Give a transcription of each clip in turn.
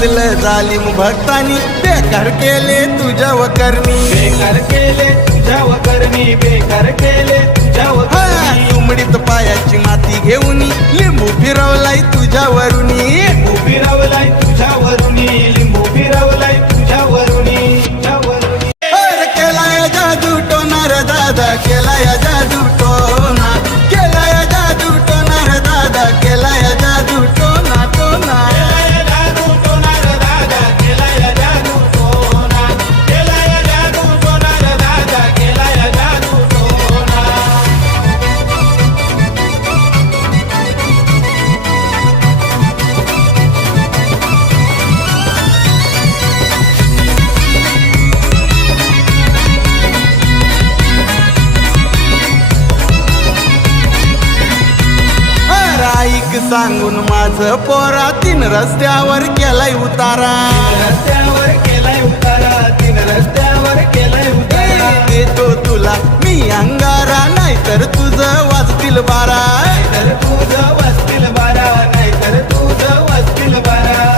घातलं जालिम भक्तानी बेकार केले तुझ्या वकरणी बेकार केले तुझ्या वकरणी बेकार केले तुझ्या वकरणी उमडीत पायाची माती घेऊन लिंबू फिरवलाय तुझ्यावरुनी लिंबू फिरवलाय तुझ्यावरुनी लिंबू फिरवलाय तुझ्यावरुनी केलाय जादू टोनार दादा केलाय जादू टोना केलाय जादू टोनार दादा केलाय जादू टोना टोना सांगून माझं पोरा तीन रस्त्यावर केलाय उतारा रस्त्यावर केलाय उतारा तीन रस्त्यावर केलाय उतारा देतो तुला मी अंगारा नाहीतर तुझं वाजतील बारा नाहीतर तुझं वाजतील बारा नाहीतर तुझं वाजतील बारा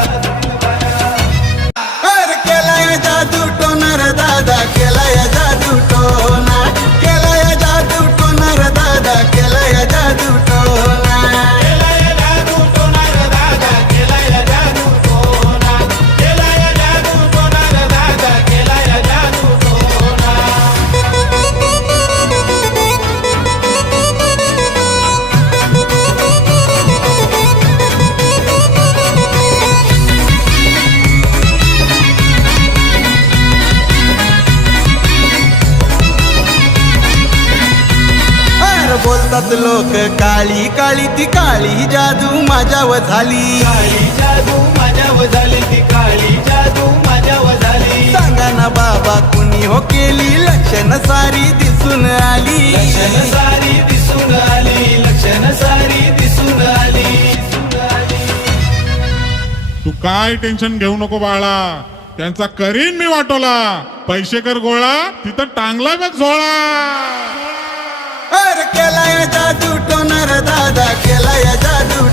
केलाय जादू टोनार दादा केलाय जादू टोना केलाय जादू टोनार दादा केलाय जादू टोना बोलतात लोक काळी काळी ती काळी जादू माझ्यावर झाली काळी जादू माझ्यावर झाली ती काळी जादू माझ्यावर झाली सांगा ना बाबा कुणी हो केली लक्षण सारी दिसून आली लक्षण सारी दिसून आली लक्षण सारी दिसून आली तू काय टेन्शन घेऊ नको बाळा त्यांचा करीन मी वाटोला पैसे कर गोळा तिथं टांगला बघ झोळा केलाय जादू टोनार दादा केलाय जादू